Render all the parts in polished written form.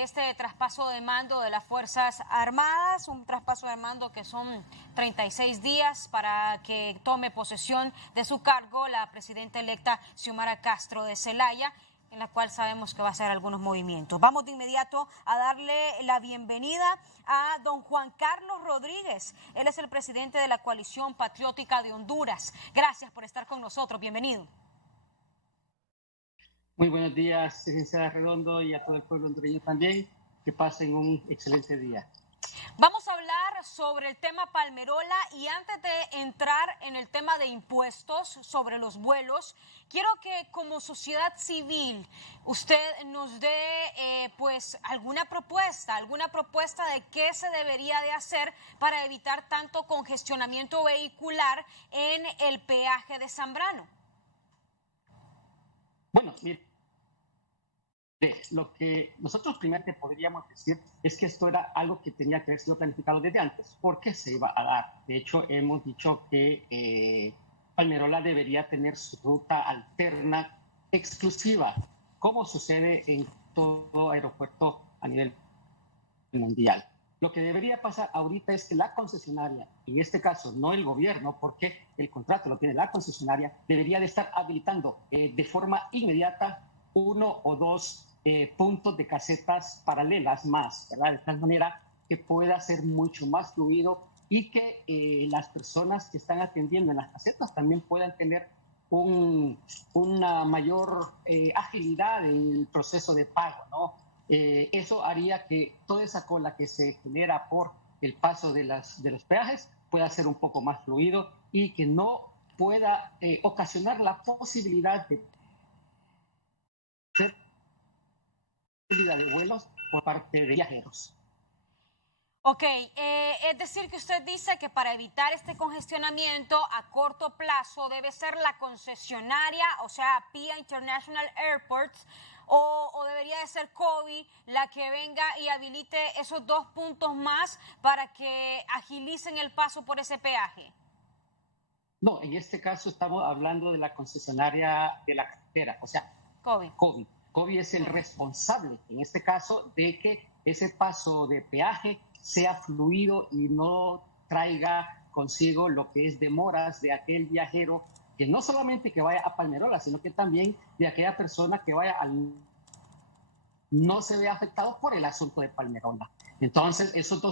de este traspaso de mando de las Fuerzas Armadas, un traspaso de mando que son 36 días para que tome posesión de su cargo la presidenta electa Xiomara Castro de Zelaya, en la cual sabemos que va a hacer algunos movimientos. Vamos de inmediato a darle la bienvenida a don Juan Carlos Rodríguez. Él es el presidente de la Coalición Patriótica de Honduras. Gracias por estar con nosotros. Bienvenido. Muy buenos días, licenciada Redondo, y a todo el pueblo hondureño también. Que pasen un excelente día. Vamos a hablar sobre el tema Palmerola y antes de entrar en el tema de impuestos sobre los vuelos, quiero que como sociedad civil usted nos dé pues alguna propuesta de qué se debería de hacer para evitar tanto congestionamiento vehicular en el peaje de Zambrano. Bueno, mire, lo que nosotros primero podríamos decir es que esto era algo que tenía que haber sido planificado desde antes, porque se iba a dar. De hecho, hemos dicho que Palmerola debería tener su ruta alterna exclusiva, como sucede en todo aeropuerto a nivel mundial. Lo que debería pasar ahorita es que la concesionaria, en este caso no el gobierno, porque el contrato lo tiene la concesionaria, debería de estar habilitando de forma inmediata 1 o 2 puntos de casetas paralelas más, ¿verdad? De tal manera que pueda ser mucho más fluido y que las personas que están atendiendo en las casetas también puedan tener una mayor agilidad en el proceso de pago, ¿no? Eso haría que toda esa cola que se genera por el paso de los peajes pueda ser un poco más fluido y que no pueda ocasionar la posibilidad de de vuelos por parte de viajeros. Ok, es decir que usted dice que para evitar este congestionamiento a corto plazo debe ser la concesionaria, o sea, PIA International Airports, o debería de ser COVI la que venga y habilite esos 2 puntos más para que agilicen el paso por ese peaje. No, en este caso estamos hablando de la concesionaria de la carretera, o sea, COVI. COVI es el responsable, en este caso, de que ese paso de peaje sea fluido y no traiga consigo lo que es demoras de aquel viajero, que no solamente que vaya a Palmerola, sino que también de aquella persona que vaya no se ve afectado por el asunto de Palmerola. Entonces, esas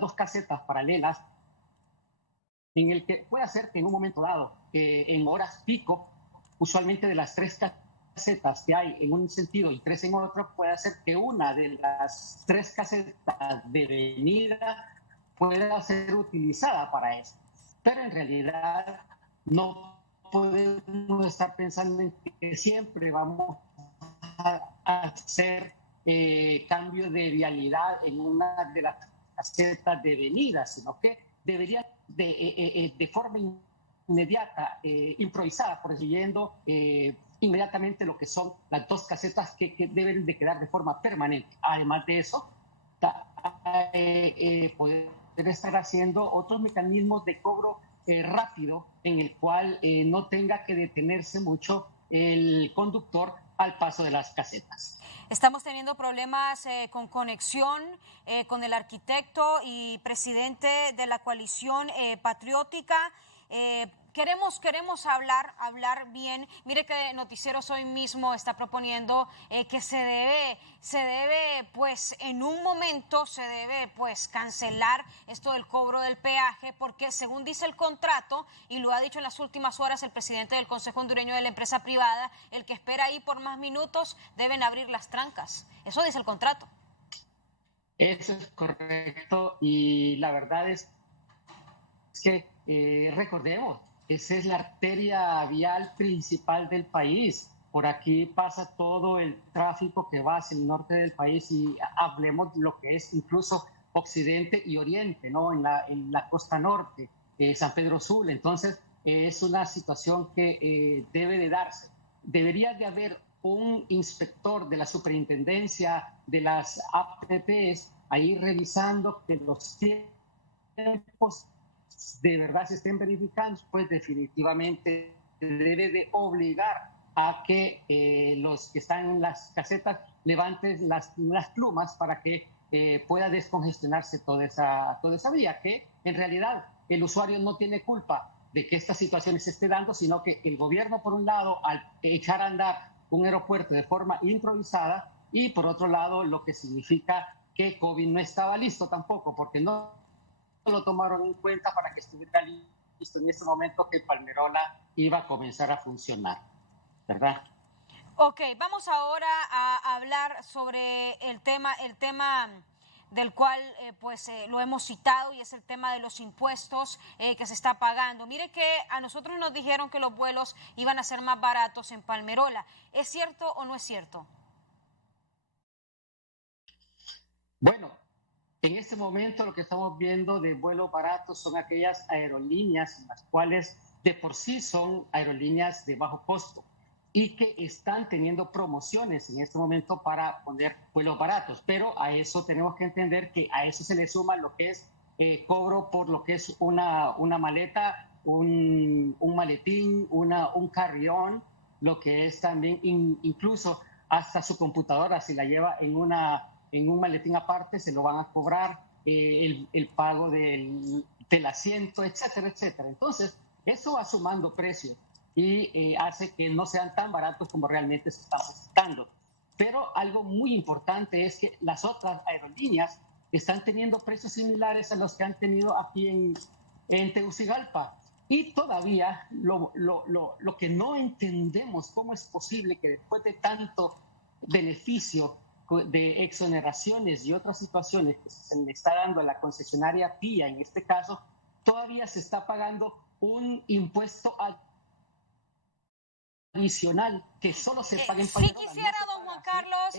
dos casetas paralelas, en el que puede ser que en un momento dado, en horas pico, usualmente de las 3 casetas que hay en un sentido y 3 en otro, puede ser que una de las 3 casetas de venida pueda ser utilizada para eso. Pero en realidad no podemos estar pensando en que siempre vamos a hacer cambio de vialidad en una de las casetas de venida, sino que debería de forma inmediata, improvisada, prosiguiendo inmediatamente lo que son las 2 casetas que deben de quedar de forma permanente. Además de eso, poder estar haciendo otros mecanismos de cobro rápido en el cual no tenga que detenerse mucho el conductor al paso de las casetas. Estamos teniendo problemas con conexión con el arquitecto y presidente de la coalición patriótica. Queremos hablar bien. Mire que Noticieros hoy mismo está proponiendo que se debe, pues, en un momento se debe, pues, cancelar esto del cobro del peaje, porque según dice el contrato, y lo ha dicho en las últimas horas el presidente del Consejo Hondureño de la Empresa Privada, el que espera ahí por más minutos deben abrir las trancas. Eso dice el contrato. Eso es correcto, y la verdad es que recordemos, esa es la arteria vial principal del país. Por aquí pasa todo el tráfico que va hacia el norte del país y hablemos de lo que es incluso occidente y oriente, ¿no? En la costa norte, San Pedro Sula. Entonces, es una situación que debe de darse. Debería de haber un inspector de la superintendencia de las APPs ahí revisando que los tiempos de verdad se estén verificando, pues definitivamente debe de obligar a que los que están en las casetas levante las plumas para que pueda descongestionarse toda esa vía, que en realidad el usuario no tiene culpa de que esta situación se esté dando, sino que el gobierno, por un lado, al echar a andar un aeropuerto de forma improvisada, y por otro lado, lo que significa que COVID no estaba listo tampoco, porque no lo tomaron en cuenta para que estuviera listo en ese momento que Palmerola iba a comenzar a funcionar, ¿verdad? Ok, vamos ahora a hablar sobre el tema del cual lo hemos citado, y es el tema de los impuestos que se está pagando. Mire que a nosotros nos dijeron que los vuelos iban a ser más baratos en Palmerola. ¿Es cierto o no es cierto? Bueno, en este momento lo que estamos viendo de vuelos baratos son aquellas aerolíneas, las cuales de por sí son aerolíneas de bajo costo y que están teniendo promociones en este momento para poner vuelos baratos. Pero a eso tenemos que entender que a eso se le suma lo que es cobro por lo que es una maleta, un maletín, un carry-on, lo que es también incluso hasta su computadora, si la lleva en un maletín aparte, se lo van a cobrar, el pago del asiento, etcétera, etcétera. Entonces, eso va sumando precios y hace que no sean tan baratos como realmente se están necesitando. Pero algo muy importante es que las otras aerolíneas están teniendo precios similares a los que han tenido aquí en Tegucigalpa. Y todavía lo que no entendemos, cómo es posible que después de tanto beneficio de exoneraciones y otras situaciones que se le está dando a la concesionaria PIA, en este caso, todavía se está pagando un impuesto adicional que solo se paga en Palmerola. Sí quisiera, don Juan Carlos,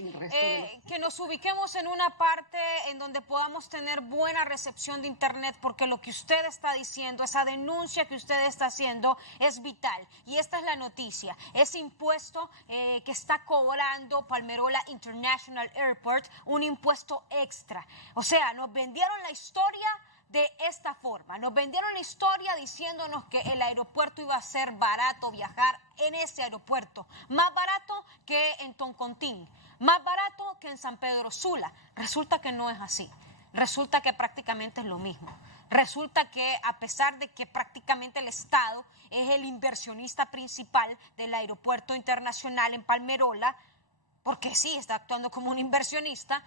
que nos ubiquemos en una parte en donde podamos tener buena recepción de Internet, porque lo que usted está diciendo, esa denuncia que usted está haciendo es vital. Y esta es la noticia. Ese impuesto que está cobrando Palmerola International Airport, un impuesto extra. O sea, nos vendieron la historia de esta forma. Nos vendieron la historia diciéndonos que el aeropuerto iba a ser barato viajar en ese aeropuerto, más barato que en Toncontín, más barato que en San Pedro Sula. Resulta que no es así. Resulta que prácticamente es lo mismo. Resulta que a pesar de que prácticamente el Estado es el inversionista principal del aeropuerto internacional en Palmerola, porque sí, está actuando como un inversionista,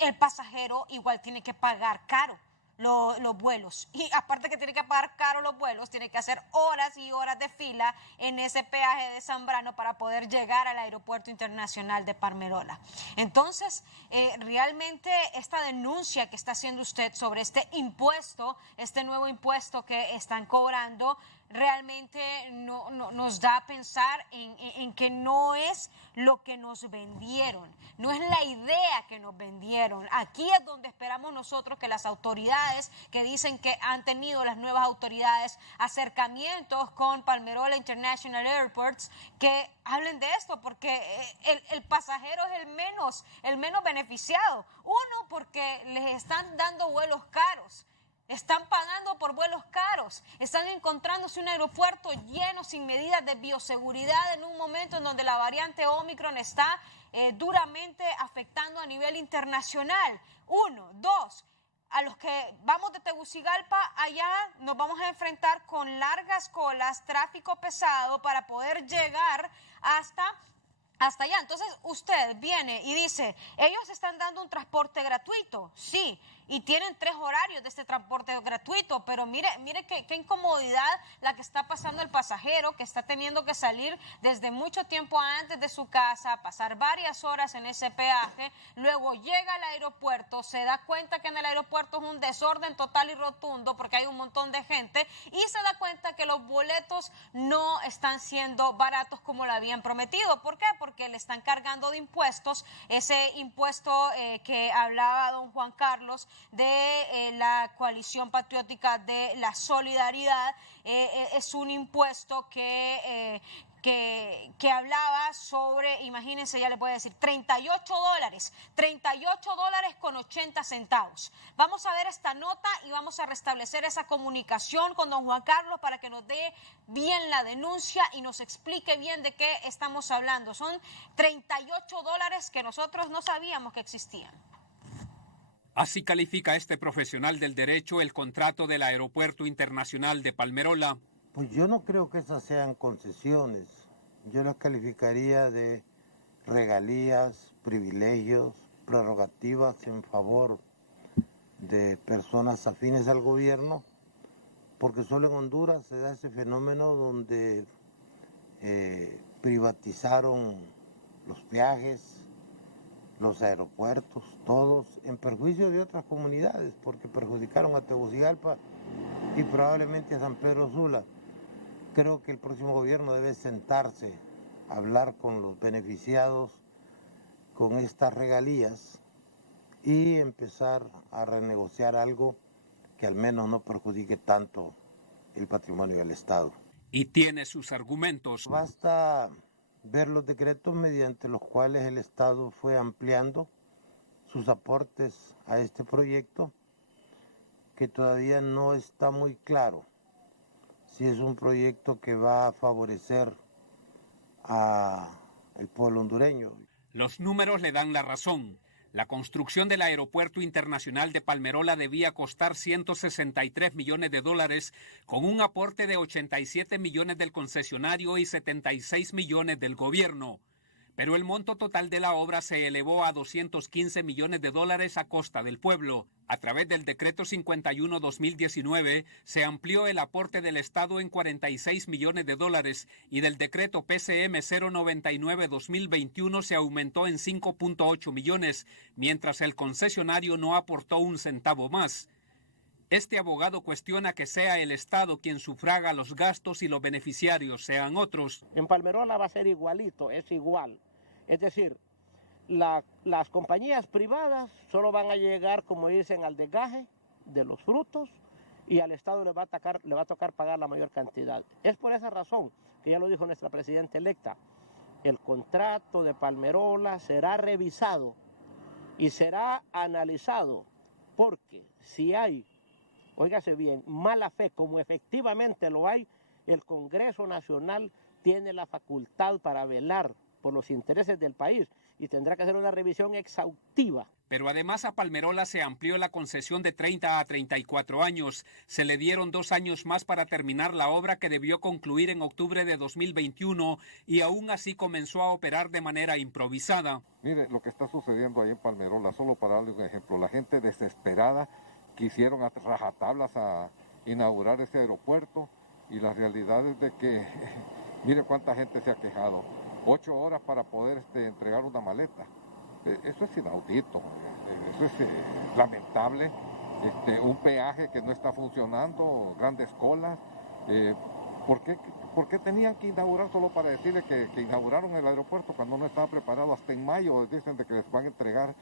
el pasajero igual tiene que pagar caro los vuelos. Y aparte que tiene que pagar caro los vuelos, tiene que hacer horas y horas de fila en ese peaje de Zambrano para poder llegar al aeropuerto internacional de Palmerola. Entonces, realmente esta denuncia que está haciendo usted sobre este impuesto, este nuevo impuesto que están cobrando, realmente nos da a pensar en que no es lo que nos vendieron, no es la idea que nos vendieron. Aquí es donde esperamos nosotros que las autoridades que dicen que han tenido las nuevas autoridades acercamientos con Palmerola International Airports, que hablen de esto, porque el pasajero es el menos beneficiado. Uno, porque les están dando vuelos caros. Están pagando por vuelos caros, están encontrándose un aeropuerto lleno sin medidas de bioseguridad en un momento en donde la variante Omicron está duramente afectando a nivel internacional. Uno, dos, a los que vamos de Tegucigalpa allá nos vamos a enfrentar con largas colas, tráfico pesado para poder llegar hasta allá. Entonces usted viene y dice, ellos están dando un transporte gratuito, sí, y tienen 3 horarios de este transporte gratuito, pero mire qué incomodidad la que está pasando el pasajero, que está teniendo que salir desde mucho tiempo antes de su casa, pasar varias horas en ese peaje, luego llega al aeropuerto, se da cuenta que en el aeropuerto es un desorden total y rotundo porque hay un montón de gente, y se da cuenta que los boletos no están siendo baratos como lo habían prometido. ¿Por qué? Porque le están cargando de impuestos, ese impuesto que hablaba don Juan Carlos de la Coalición Patriótica de la Solidaridad, es un impuesto que que hablaba sobre, imagínense, ya le voy a decir, $38 con 80 centavos. Vamos a ver esta nota y vamos a restablecer esa comunicación con don Juan Carlos para que nos dé bien la denuncia y nos explique bien de qué estamos hablando. Son $38 que nosotros no sabíamos que existían. Así califica este profesional del derecho el contrato del Aeropuerto Internacional de Palmerola. Pues yo no creo que esas sean concesiones. Yo las calificaría de regalías, privilegios, prerrogativas en favor de personas afines al gobierno, porque solo en Honduras se da ese fenómeno donde privatizaron los peajes, los aeropuertos, todos en perjuicio de otras comunidades, porque perjudicaron a Tegucigalpa y probablemente a San Pedro Sula. Creo que el próximo gobierno debe sentarse a hablar con los beneficiados con estas regalías y empezar a renegociar algo que al menos no perjudique tanto el patrimonio del Estado. Y tiene sus argumentos. Basta ver los decretos mediante los cuales el Estado fue ampliando sus aportes a este proyecto, que todavía no está muy claro si es un proyecto que va a favorecer al pueblo hondureño. Los números le dan la razón. La construcción del Aeropuerto Internacional de Palmerola debía costar $163 millones, con un aporte de 87 millones del concesionario y 76 millones del gobierno. Pero el monto total de la obra se elevó a $215 millones a costa del pueblo. A través del Decreto 51-2019 se amplió el aporte del Estado en $46 millones y del Decreto PCM 099-2021 se aumentó en 5.8 millones, mientras el concesionario no aportó un centavo más. Este abogado cuestiona que sea el Estado quien sufraga los gastos y los beneficiarios sean otros. En Palmerola va a ser igualito, es igual. Es decir, las compañías privadas solo van a llegar, como dicen, al desgaje de los frutos y al Estado le va a tocar pagar la mayor cantidad. Es por esa razón que ya lo dijo nuestra presidenta electa. El contrato de Palmerola será revisado y será analizado porque si hay, óigase bien, mala fe, como efectivamente lo hay, el Congreso Nacional tiene la facultad para velar por los intereses del país y tendrá que hacer una revisión exhaustiva. Pero además a Palmerola se amplió la concesión de 30 a 34 años. Se le dieron 2 años más para terminar la obra que debió concluir en octubre de 2021 y aún así comenzó a operar de manera improvisada. Mire lo que está sucediendo ahí en Palmerola, solo para darle un ejemplo, la gente desesperada quisieron a rajatablas a inaugurar ese aeropuerto y la realidad es de que, mire cuánta gente se ha quejado. 8 horas para poder entregar una maleta. Eso es inaudito, eso es lamentable. Un peaje que no está funcionando, grandes colas. ¿Por qué tenían que inaugurar solo para decirle que inauguraron el aeropuerto cuando no estaba preparado? Hasta en mayo dicen de que les van a entregar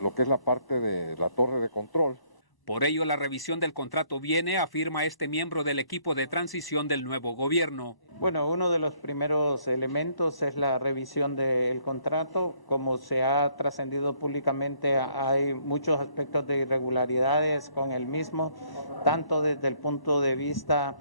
lo que es la parte de la torre de control. Por ello, la revisión del contrato viene, afirma este miembro del equipo de transición del nuevo gobierno. Bueno, uno de los primeros elementos es la revisión del contrato. Como se ha trascendido públicamente, hay muchos aspectos de irregularidades con el mismo, tanto desde el punto de vista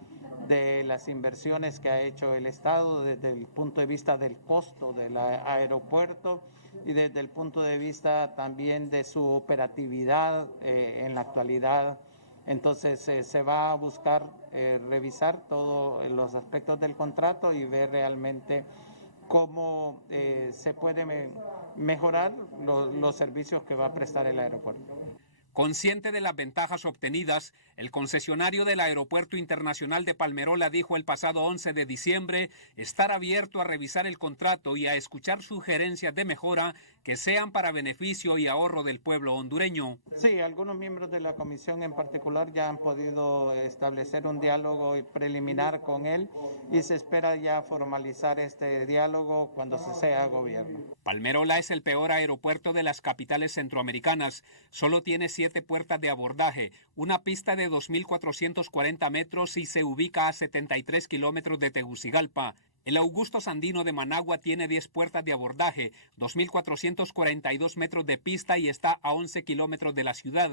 de las inversiones que ha hecho el Estado, desde el punto de vista del costo del aeropuerto y desde el punto de vista también de su operatividad en la actualidad. Entonces se va a buscar revisar todos los aspectos del contrato y ver realmente cómo se puede mejorar los servicios que va a prestar el aeropuerto. Consciente de las ventajas obtenidas, el concesionario del Aeropuerto Internacional de Palmerola dijo el pasado 11 de diciembre estar abierto a revisar el contrato y a escuchar sugerencias de mejora que sean para beneficio y ahorro del pueblo hondureño. Sí, algunos miembros de la comisión en particular ya han podido establecer un diálogo preliminar con él y se espera ya formalizar este diálogo cuando se sea gobierno. Palmerola es el peor aeropuerto de las capitales centroamericanas. Solo tiene 7 puertas de abordaje, una pista de 2.440 metros y se ubica a 73 kilómetros de Tegucigalpa. El Augusto Sandino de Managua tiene 10 puertas de abordaje, 2.442 metros de pista y está a 11 kilómetros de la ciudad.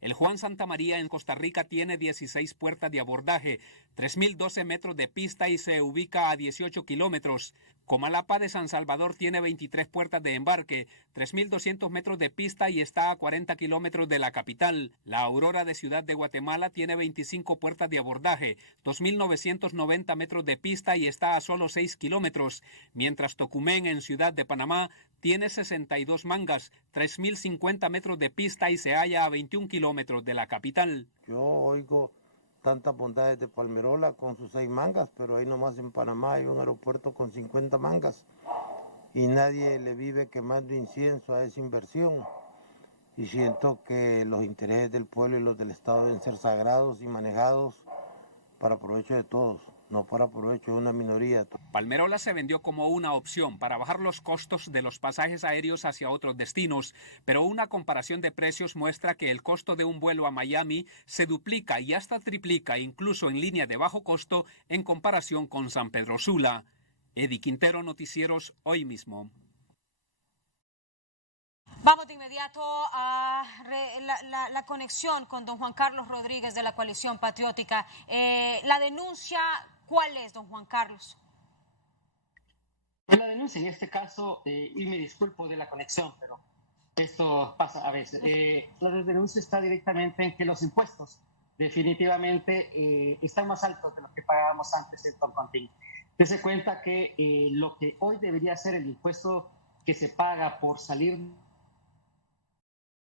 El Juan Santamaría en Costa Rica tiene 16 puertas de abordaje, 3.012 metros de pista y se ubica a 18 kilómetros. Comalapa de San Salvador tiene 23 puertas de embarque, 3.200 metros de pista y está a 40 kilómetros de la capital. La Aurora de Ciudad de Guatemala tiene 25 puertas de abordaje, 2.990 metros de pista y está a solo 6 kilómetros, mientras Tocumen en Ciudad de Panamá tiene 62 mangas, 3.050 metros de pista y se halla a 21 kilómetros de la capital. Yo oigo tantas bondades de Palmerola con sus 6 mangas, pero ahí nomás en Panamá hay un aeropuerto con 50 mangas y nadie le vive quemando incienso a esa inversión. Y siento que los intereses del pueblo y los del Estado deben ser sagrados y manejados para provecho de todos, no para provecho de una minoría. Palmerola se vendió como una opción para bajar los costos de los pasajes aéreos hacia otros destinos, pero una comparación de precios muestra que el costo de un vuelo a Miami se duplica y hasta triplica, incluso en línea de bajo costo, en comparación con San Pedro Sula. Eddie Quintero, Noticieros, Hoy Mismo. Vamos de inmediato a la conexión con don Juan Carlos Rodríguez de la Coalición Patriótica. La denuncia, ¿cuál es, don Juan Carlos? La denuncia en este caso, y me disculpo de la conexión, pero esto pasa a veces, la denuncia está directamente en que los impuestos definitivamente están más altos de lo que pagábamos antes en Toncontín. Dese cuenta que lo que hoy debería ser el impuesto que se paga por salir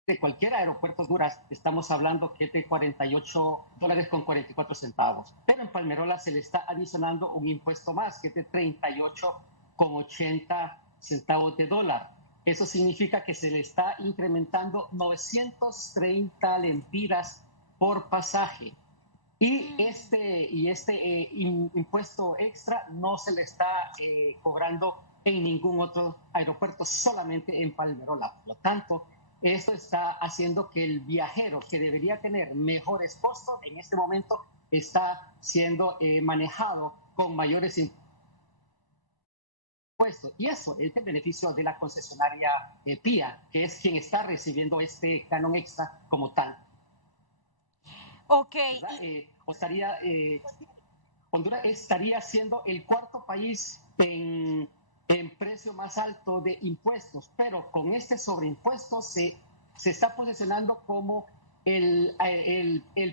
de cualquier aeropuerto de Honduras, estamos hablando que es de $48.44, pero en Palmerola se le está adicionando un impuesto más, que es de 38,80 centavos de dólar. Eso significa que se le está incrementando 930 lempiras por pasaje. Y este impuesto extra no se le está cobrando en ningún otro aeropuerto, solamente en Palmerola. Por lo tanto, esto está haciendo que el viajero, que debería tener mejores costos, en este momento está siendo manejado con mayores impuestos. Y eso es el beneficio de la concesionaria PIA, que es quien está recibiendo este canon extra como tal. Ok. Honduras estaría siendo el cuarto país en precio más alto de impuestos, pero con este sobreimpuesto se está posicionando como el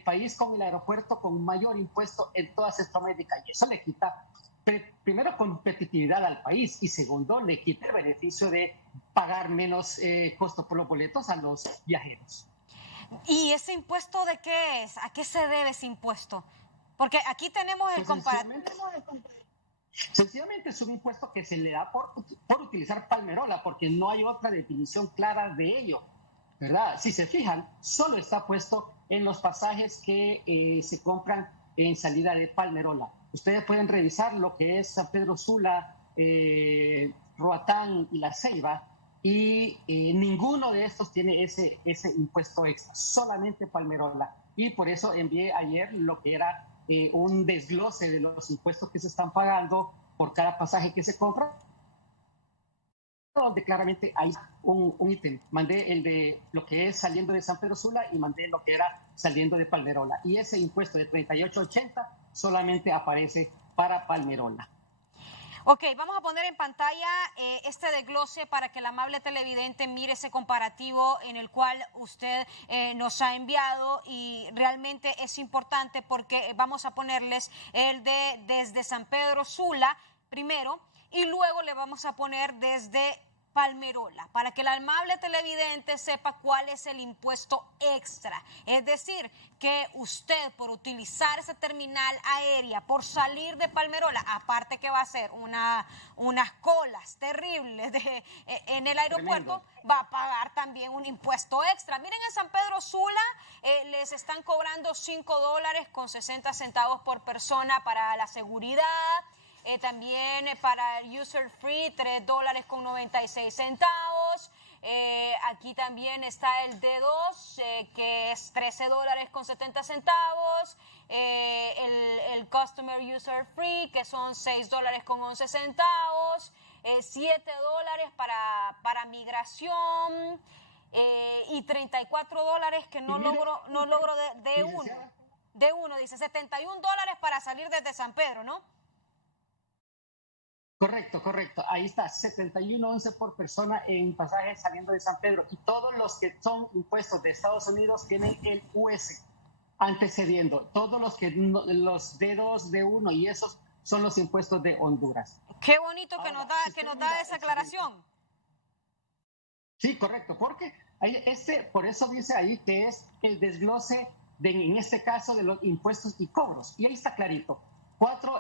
país con el aeropuerto con mayor impuesto en toda Centroamérica, y eso le quita primero competitividad al país y segundo le quita el beneficio de pagar menos costo por los boletos a los viajeros. ¿Y ese impuesto de qué es? ¿A qué se debe ese impuesto? Porque aquí tenemos el comparativo. Sencillamente es un impuesto que se le da por utilizar Palmerola, porque no hay otra definición clara de ello, ¿verdad? Si se fijan, solo está puesto en los pasajes que se compran en salida de Palmerola. Ustedes pueden revisar lo que es San Pedro Sula, Roatán y La Ceiba, y ninguno de estos tiene ese impuesto extra, solamente Palmerola. Y por eso envié ayer lo que era un desglose de los impuestos que se están pagando por cada pasaje que se compra, donde claramente hay un ítem. Mandé el de lo que es saliendo de San Pedro Sula y mandé lo que era saliendo de Palmerola. Y ese impuesto de 38.80 solamente aparece para Palmerola. Ok, vamos a poner en pantalla este desglose para que el amable televidente mire ese comparativo en el cual usted nos ha enviado, y realmente es importante porque vamos a ponerles el de desde San Pedro Sula primero y luego le vamos a poner desde Palmerola, para que el amable televidente sepa cuál es el impuesto extra. Es decir, que usted por utilizar esa terminal aérea, por salir de Palmerola, aparte que va a ser unas colas terribles en el aeropuerto, va a pagar también un impuesto extra. Miren, en San Pedro Sula les están cobrando $5.60 por persona para la seguridad. También para el user free, $3.96. Aquí también está el D2, que es $13.70. El customer user free, que son $6.11. $7 para migración. Y $34 que no logro de uno. De uno, dice $71 para salir desde San Pedro, ¿no? Correcto. Ahí está, 71.11 por persona en pasajes saliendo de San Pedro. Y todos los que son impuestos de Estados Unidos tienen el US antecediendo. Todos los D2, D1 y esos son los impuestos de Honduras. Qué bonito que nos da esa aclaración. Sí, correcto, porque por eso dice ahí que es el desglose en este caso de los impuestos y cobros. Y ahí está clarito. Cuatro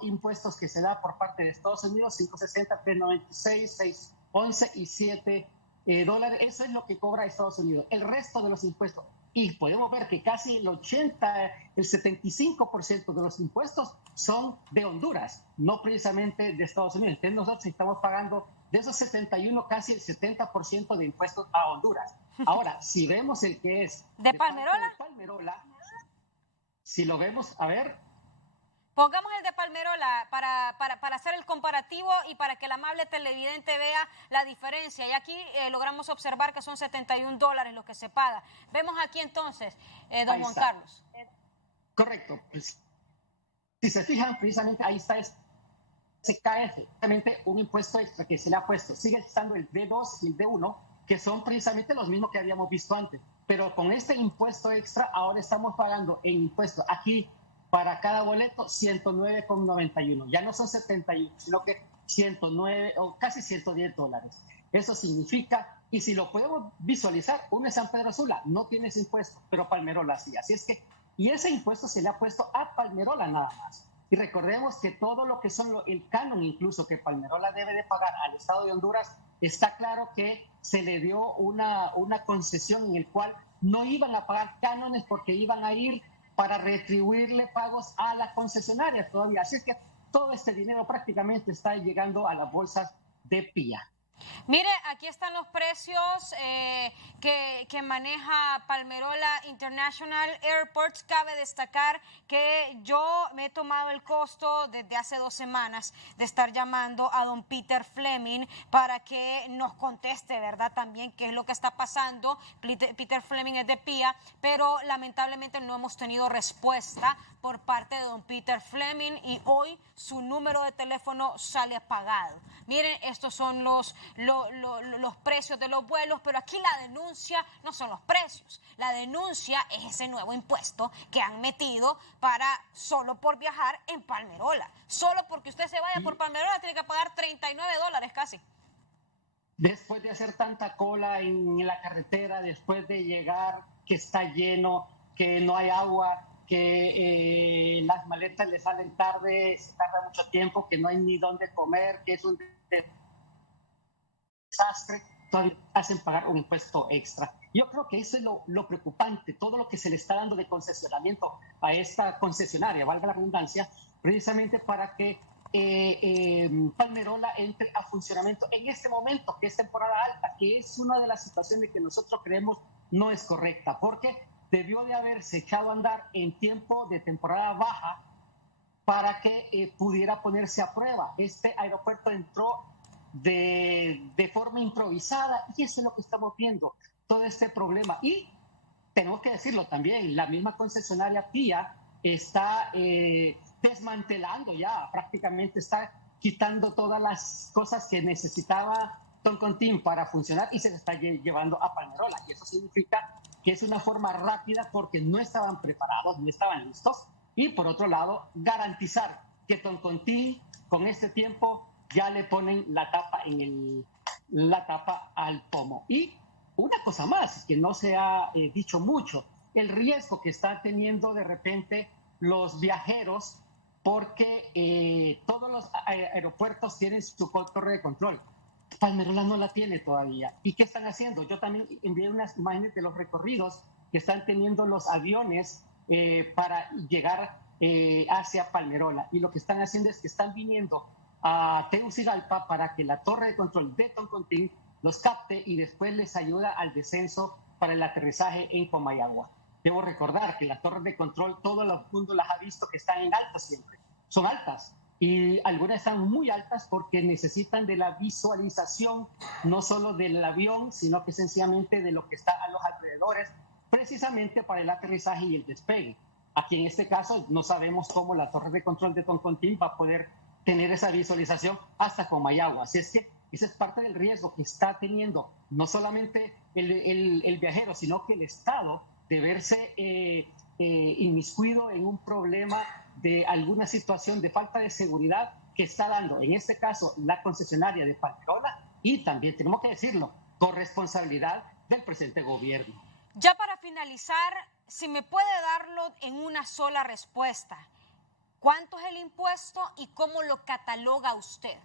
impuestos que se da por parte de Estados Unidos, $5.60, $3.96, $6.11 y $7. Eso es lo que cobra Estados Unidos. El resto de los impuestos, y podemos ver que casi el 75% de los impuestos son de Honduras, no precisamente de Estados Unidos. Entonces nosotros estamos pagando de esos 71 casi el 70% de impuestos a Honduras. Ahora, si vemos el que es de Palmerola, si lo vemos, a ver. Pongamos el de Palmerola para hacer el comparativo y para que el amable televidente vea la diferencia. Y aquí logramos observar que son $71 lo que se paga. Vemos aquí entonces, don Juan Carlos. Correcto. Pues, si se fijan, precisamente ahí está ese KF, precisamente un impuesto extra que se le ha puesto. Sigue estando el D2 y el D1, que son precisamente los mismos que habíamos visto antes. Pero con este impuesto extra, ahora estamos pagando en impuestos aquí, para cada boleto, $109.91. Ya no son 71, sino que 109 o casi $110. Eso significa, y si lo podemos visualizar, uno es San Pedro Sula, no tiene ese impuesto, pero Palmerola sí. Así es que, y ese impuesto se le ha puesto a Palmerola nada más. Y recordemos que todo lo que son el canon incluso que Palmerola debe de pagar al Estado de Honduras, está claro que se le dio una concesión en el cual no iban a pagar cánones porque iban a ir para retribuirle pagos a la concesionaria todavía. Así que todo este dinero prácticamente está llegando a las bolsas de PIA. Mire, aquí están los precios que maneja Palmerola International Airports. Cabe destacar que yo me he tomado el costo desde hace 2 semanas de estar llamando a don Peter Fleming para que nos conteste, ¿verdad? También qué es lo que está pasando. Peter Fleming es de PIA, pero lamentablemente no hemos tenido respuesta por parte de don Peter Fleming y hoy su número de teléfono sale apagado. Miren, estos son los precios de los vuelos, pero aquí la denuncia no son los precios. La denuncia es ese nuevo impuesto que han metido solo por viajar en Palmerola. Solo porque usted se vaya por Palmerola tiene que pagar $39 casi. Después de hacer tanta cola en la carretera, después de llegar que está lleno, que no hay agua, que las maletas le salen tarde, se tarda mucho tiempo, que no hay ni dónde comer, que es un desastre, todavía hacen pagar un impuesto extra. Yo creo que eso es lo preocupante, todo lo que se le está dando de concesionamiento a esta concesionaria, valga la redundancia, precisamente para que Palmerola entre a funcionamiento en este momento, que es temporada alta, que es una de las situaciones que nosotros creemos no es correcta, porque debió de haberse echado a andar en tiempo de temporada baja para que pudiera ponerse a prueba. Este aeropuerto entró de forma improvisada y eso es lo que estamos viendo, todo este problema. Y tenemos que decirlo también, la misma concesionaria PIA está desmantelando ya, prácticamente está quitando todas las cosas que necesitaba Toncontín para funcionar y se le está llevando a Palmerola. Y eso significa que es una forma rápida porque no estaban preparados, no estaban listos. Y por otro lado, garantizar que Toncontín con este tiempo ya le ponen la tapa en la tapa al pomo. Y una cosa más, que no se ha dicho mucho, el riesgo que están teniendo de repente los viajeros, porque todos los aeropuertos tienen su torre de control. Palmerola no la tiene todavía. ¿Y qué están haciendo? Yo también envié unas imágenes de los recorridos que están teniendo los aviones para llegar hacia Palmerola. Y lo que están haciendo es que están viniendo a Tegucigalpa para que la torre de control de Toncontín los capte y después les ayuda al descenso para el aterrizaje en Comayagua. Debo recordar que las torres de control, todo el mundo las ha visto que están en alto siempre. Son altas. Y algunas están muy altas porque necesitan de la visualización no solo del avión, sino que sencillamente de lo que está a los alrededores, precisamente para el aterrizaje y el despegue. Aquí en este caso no sabemos cómo la torre de control de Toncontín va a poder tener esa visualización hasta Comayagua. Así es que ese es parte del riesgo que está teniendo no solamente el viajero, sino que el Estado de verse inmiscuido en un problema de alguna situación de falta de seguridad que está dando, en este caso, la concesionaria de Palmerola y también, tenemos que decirlo, con responsabilidad del presente gobierno. Ya para finalizar, si me puede darlo en una sola respuesta, ¿cuánto es el impuesto y cómo lo cataloga usted?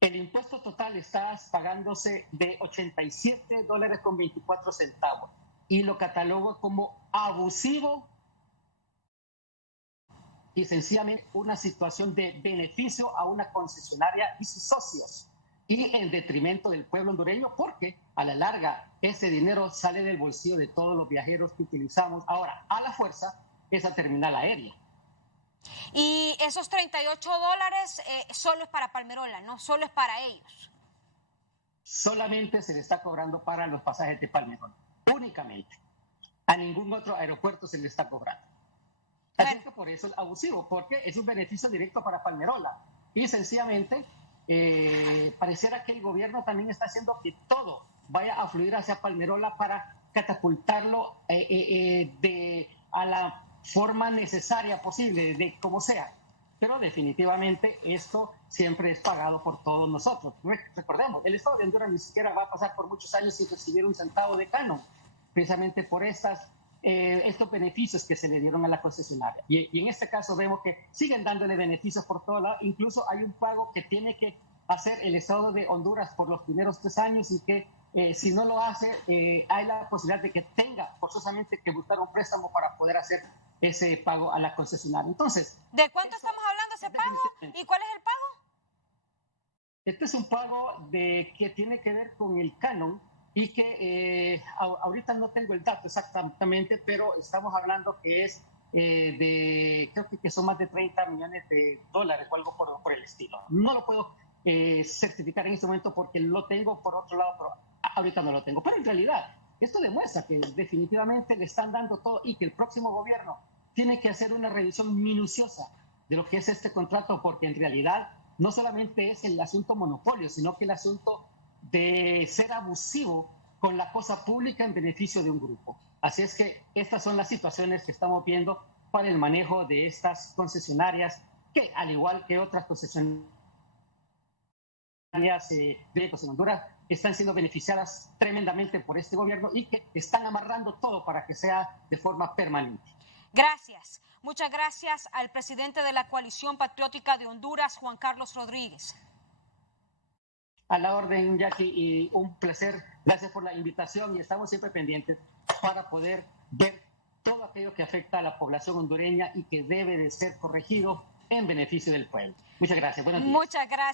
El impuesto total está pagándose de $87.24 y lo catalogo como abusivo y sencillamente una situación de beneficio a una concesionaria y sus socios y en detrimento del pueblo hondureño, porque a la larga ese dinero sale del bolsillo de todos los viajeros que utilizamos ahora a la fuerza esa terminal aérea. Y esos $38 solo es para Palmerola, no solo es para ellos. Solamente se le está cobrando para los pasajes de Palmerola, únicamente. A ningún otro aeropuerto se le está cobrando. Así que por eso es abusivo, porque es un beneficio directo para Palmerola. Y sencillamente pareciera que el gobierno también está haciendo que todo vaya a fluir hacia Palmerola para catapultarlo a la forma necesaria posible, de como sea. Pero definitivamente esto siempre es pagado por todos nosotros. Recordemos, el Estado de Honduras ni siquiera va a pasar por muchos años sin recibir un centavo de canon, precisamente por estos beneficios que se le dieron a la concesionaria. Y en este caso vemos que siguen dándole beneficios por todo lado. Incluso hay un pago que tiene que hacer el Estado de Honduras por los primeros 3 años y que si no lo hace, hay la posibilidad de que tenga forzosamente que buscar un préstamo para poder hacer ese pago a la concesionaria. Entonces, ¿de cuánto estamos hablando ese pago? ¿Y cuál es el pago? Este es un pago que tiene que ver con el canon y que ahorita no tengo el dato exactamente, pero estamos hablando que es creo que son más de $30 millones o algo por el estilo. No lo puedo certificar en este momento porque lo tengo por otro lado, pero ahorita no lo tengo. Pero en realidad, esto demuestra que definitivamente le están dando todo y que el próximo gobierno tiene que hacer una revisión minuciosa de lo que es este contrato, porque en realidad no solamente es el asunto monopolio, sino que el asunto de ser abusivo con la cosa pública en beneficio de un grupo. Así es que estas son las situaciones que estamos viendo para el manejo de estas concesionarias, que al igual que otras concesionarias de Honduras, están siendo beneficiadas tremendamente por este gobierno y que están amarrando todo para que sea de forma permanente. Gracias. Muchas gracias al presidente de la Coalición Patriótica de Honduras, Juan Carlos Rodríguez. A la orden, Jackie, y un placer. Gracias por la invitación y estamos siempre pendientes para poder ver todo aquello que afecta a la población hondureña y que debe de ser corregido en beneficio del pueblo. Muchas gracias. Buenos días. Muchas gracias.